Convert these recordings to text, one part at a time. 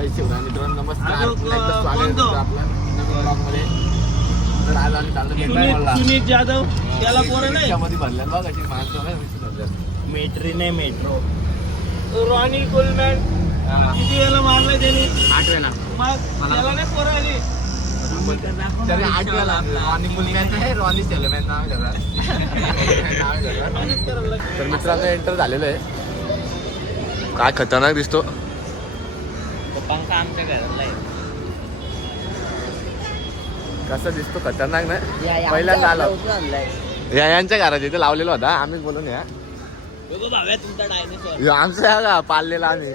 जय शिवराय मित्रांनो, नमस्कार. पुन्हा एकदा स्वागत आहे तुमचं आपल्या नवीन ब्लॉगमध्ये. तर आज आम्ही चाललो सुनीत जाधव त्याला पोरं नाही मध्ये भरल्या बघ अशी माणसं मेट्री नाही मेट्रो. रॉनी कुलमॅन किती वेळेला मारलाय त्यांनी? 8 वेळा. मग त्याला नाही पोरं आली. त्याने 8 वेळा रॉनी कुलमॅन आहे, रॉनी सेलमॅन नाव त्याला. तर मित्रांनो एंटर झालेलं आहे. काय खतरनाक दिसतो. पप्पांका आमच्या घरातला आहे. कसं दिसतो खतरनाक ना. पहिल्यांदा आलो यांच्या घरात इथे लावलेला होता. आम्हीच बोलून या तुमचा डायनोसॉर आमचा का पाळलेला आम्ही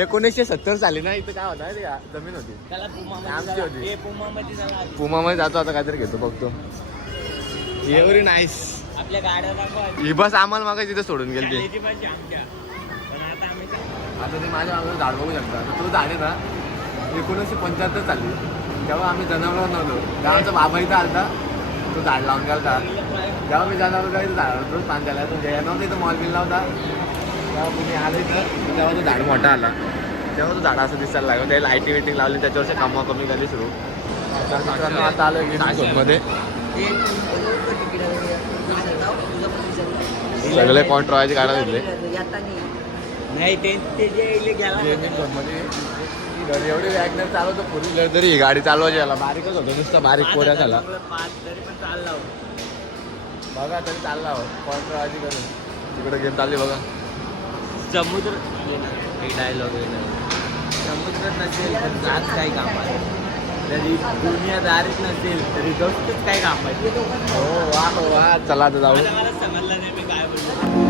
1970 साली ना. इथं काय होता माहिती का, जमीन होती आमची होती. पुमामध्ये जातो आता काहीतरी घेतो बघतो. Every nice. आपल्या गाड्या ही बस आम्हाला मागे तिथे सोडून गेली ती. आता ते माझ्या मागं झाड बघू शकता. तो झाड आहे ना 1975 चालली. तेव्हा आम्ही जनावर नव्हतो. तेव्हा आमचा बाबा इथं आलता, तो झाड लावून गेला. जेव्हा मी जनावर काय झाड रोज पान झाला. तो नव्हतं इथं मॉल बिल नव्हता. तेव्हा तुम्ही आलं इथं, तेव्हा तो झाड मोठा आला. तेव्हा तो झाड असं दिसायला लागलं. त्याला लाईटिंग वेटिंग लावली, त्याच्यावरच्या कामं कमी झाली सुरू. तर मित्रांनो आता आलो गेममध्ये. सगळे पॉईंट रॉयचे काढा दिले नाही ते जे गेला गेमिंग झोनमध्ये. एवढी वॅगनर चालवतो फोर व्हीलर तरी गाडी चालवायची याला बारीकच होतं. नुसतं बारीक कोऱ्या झाला तरी पण चालला बघा. तरी चालला हो पॉईंट रॉयची करून. तिकडे गेम चालली बघा. समुद्र डायलॉग समुद्र नसेल तर जात काय काम आहे. जरी दुनियादारीच नसेल तरी दोस्तच काय काम आहे. हो वा चला आता जाऊ. मला समजलं नाही मी काय बोलतो.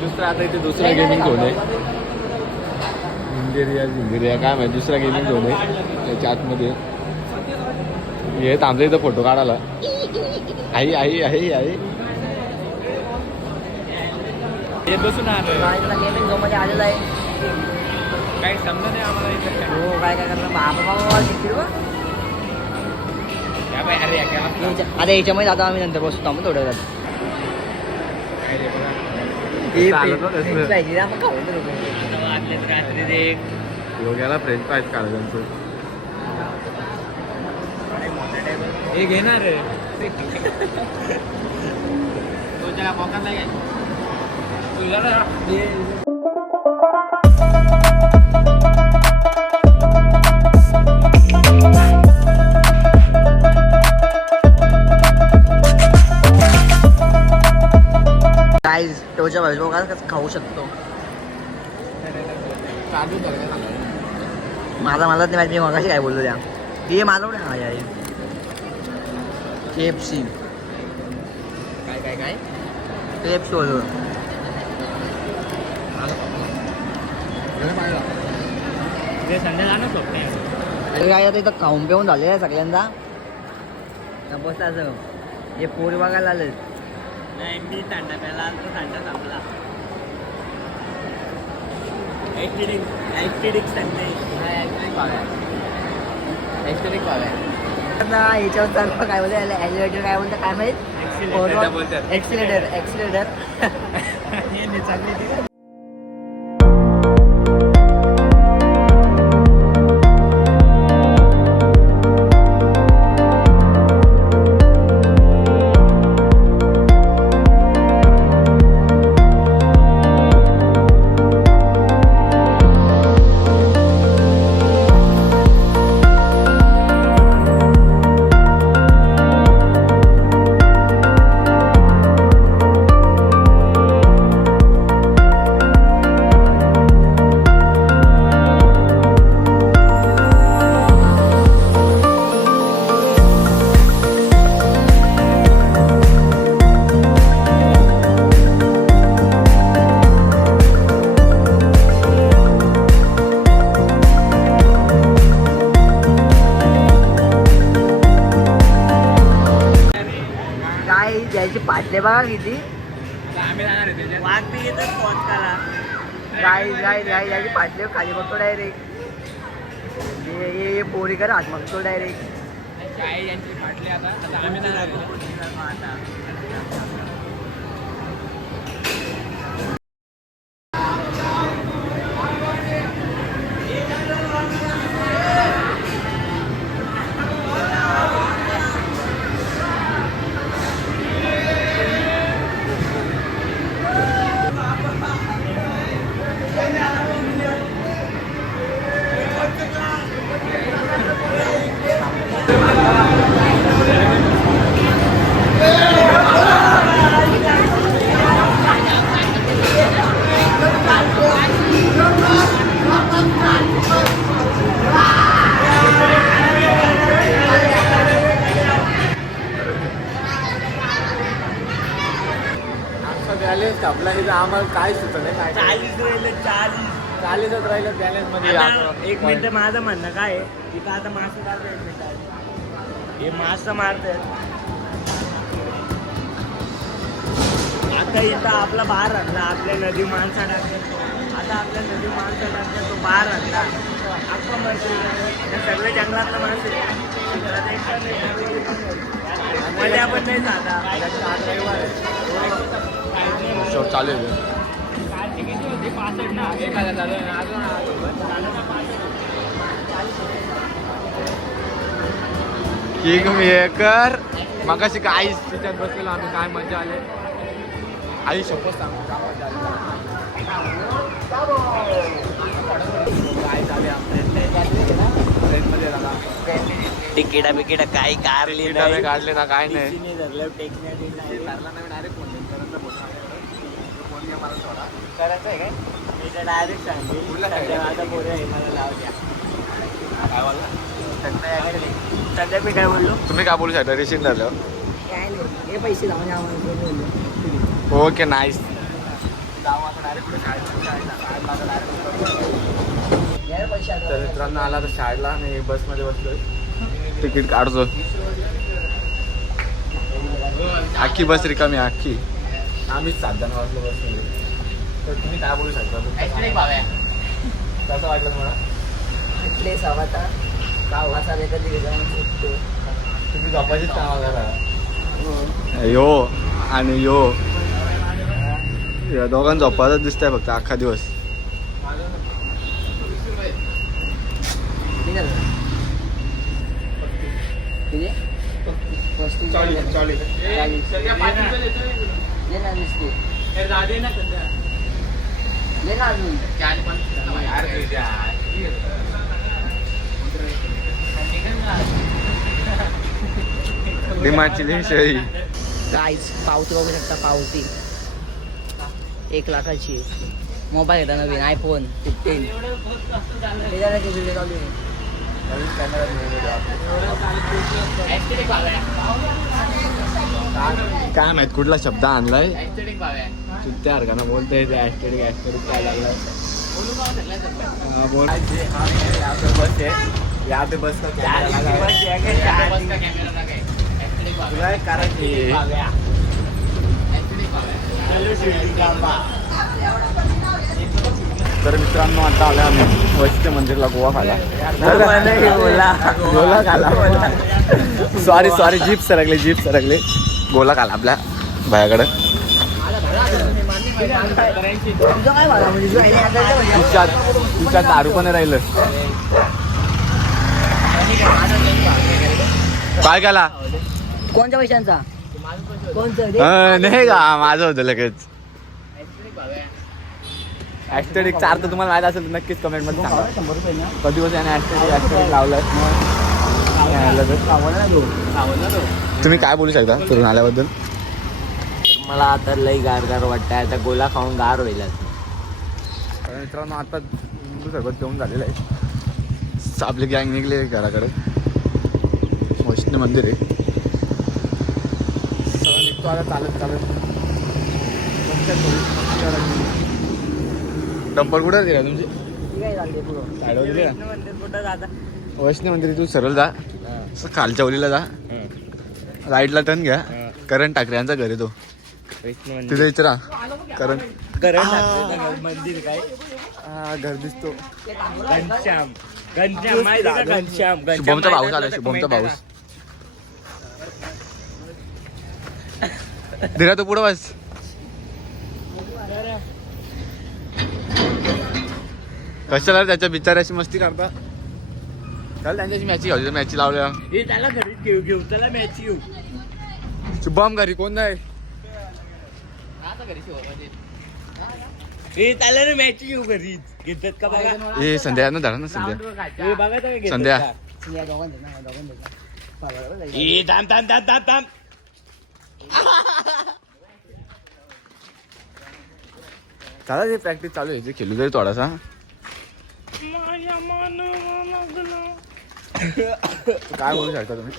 दुसरा आता इथे दुसरा गेमिंग झोन आहे. इंजिरिया काय माहिती. दुसरा गेमिंग झोन आहे त्याच्या आतमध्ये. हे थांबलं इथं फोटो काढायला. आई आई आई आई हे बसून गेमिंग झोन मध्ये आलेला आहे. काही समजा नाही आम्हाला इथं. हो काय काय करणार बाबा शिकतील बा. आता याच्यामध्ये आता आम्ही नंतर बसतो मग थोड्या वेळात. योग्याला फ्रेंच फ्राईज काढायचं. हे घेणार तुझ्या पॉकेटला घ्या. गाईज टोच्या भाजी बघा कसं खाऊ शकतो. मला नाही माहिती मी मगाशी काय बोललो त्या. हे माझं कुठे हा यार KFC काय KFC बोललो. संडे जाणं सोपं आहे. अरे काय आता इथं खाऊन पिऊन झाले आहे सगळ्यांदा. बस असं हे पोरी बघायला आलं. नाही मी थंडा प्यायला आलो. थंडा संपला. ॲक्टिडिक संडे याच्यावर चालू काय बोलतो ॲलिवेटर काय बोलतं काय माहित. एक्सिलेटर याची पाटले बघा किती. याची पाटले खाली बघतो डायरेक्ट. हे पोरी करा हात मागतो डायरेक्ट. चाय यांची फाटली आता आम्ही नाही लागलो. आमचा बॅलेन्स आपला इथं आम्हाला काय सुचत नाही काय 40 राहिले 40. चालीसच राहिलं बॅलेन्स मध्ये आता एक मिनिट माझं म्हणणं काय आहे इथं आता मासे काढतो. एक मिनिट हे मासे मारतात. आता इथं आपला बाहेर आणला आपल्या नदी माणसा टाकते. आता आपल्या नदी माणसा टाकते तो बाहेर आणला आपण त्या सगळ्या जंगलातलं माणसं मध्ये आपण नाही जाता. चालू आहे किंग मेकर मगाशी काय तिच्यात बसलेलो आम्ही काय मजा आले आई शपथ सांगू काय मजा आली तिकिटा बिकिटा काही कारली काय काढले ना काय नाही करायचं आहे काय मी तर डायरेक्ट सांगेल माझा पोरं आहे मला लाव द्या. काय बोलला सध्या मी काय बोललो तुम्ही काय बोलू शकता रिसिट झालं काय नाही हे पैसे लावून आम्हाला ओके नाईस तर मित्रांनो आला तर शाळेला आणि बसमध्ये बसलोय तिकीट काढतो अख्खी बस रिकामी अख्खी आम्हीच 7 जण वाजलो बसमध्ये. तर तुम्ही काय बोलू शकता कसं वाटलं तुम्हाला प्लेस हवा आता असा कधी तुम्ही झोपायचीच कामा करा यो आणि यो या दोघांना झोपायचं दिसतंय फक्त अख्खा दिवस. डिमांडची शेळी गाईज पावती बघू शकता पावती 1 लाखाची मोबाईल घेता नवीन iPhone 15 काय माहित कुठला शब्द आणलाय त्या अर्गाना बोलतोय काय लागलं बोल या पे बस तुला एक कारण तर मित्रांनो आता आले आम्ही वैष्णव मंदिरला गोवा खाला गोला खाला सॉरी जीप सरकले गोला खाला आपल्या भायाकडे तुझ्यात दारू पण राहिलं काय केला कोणत्या पैशांचा कोणतं नाही का माझं होतं लगेच ऍस्टेटिक 4 तर तुम्हाला माहित असेल तर नक्कीच कमेंट मध्ये सांगा 100 रुपये ना कधी वर्ष ऍस्टेटिक लावलाय तुम्ही काय बोलू शकता फिरून आल्याबद्दल मला आता लई गार वाटतंय आता गोला खाऊन गार होईल मित्रांनो आता सरबत घेऊन झालेलं आहे आपली गँग निघले घराकडे वैष्णव मंदिर आहे सगळं निघतो आता चालत डंपर कुठं दिला तुमची साईडवर दिली का वैष्णव मंदिर तू सरळ जा खालच्या ओलीला जा राईटला टर्न घ्या करण ठाकरे यांचा घर आहे तो तिथे विचारा करण मंदिर काय घर दिसतो घनश्याम माहिती का घनश्याम शुभमचा भाऊस आला शुभमचा भाऊस धीरा तू पुढं बस. कशाला रे त्याच्या बिचाऱ्याची मस्ती करता. चल त्यांच्याशी मॅची घालू मॅची लावल्या. हे त्याला घरीच घेऊ त्याला मॅच येऊ. शुभम घरी कोण नाही. हे त्याला रे मॅच येऊ घरीच घेतात का बघा. ए संध्या ना धरा ना संध्या. हे बघा तर घेतात संध्या. का? ए थांब थांब थांब थांब थांब. चला ते प्रॅक्टिस चालू आहे खेळू तरी थोडासा. काय बोलू शकता तुम्ही.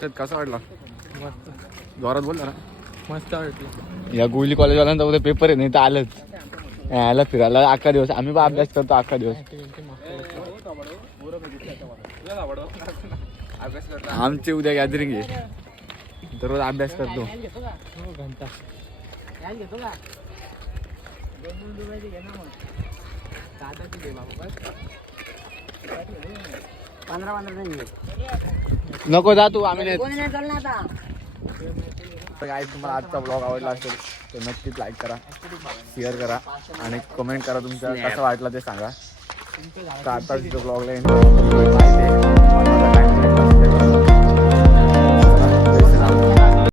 त्यात कसा वाटला. जोरात बोल ना. मस्त वाटलं. या गोली कॉलेजवाल्यांचा उद्या पेपर आहे नाही तर आलंच. यायला फिरायला अख्खा दिवस आम्ही पण अभ्यास करतो अख्खा दिवस. आमची उद्या गॅदरिंग आहे दररोज अभ्यास करतो. नको जा तू आम्ही नाही. तर काय तुम्हाला आजचा ब्लॉग आवडला असेल तर नक्कीच लाईक करा शेअर करा आणि कमेंट करा तुमचा कसा वाटला ते सांगा. तर आता ब्लॉगला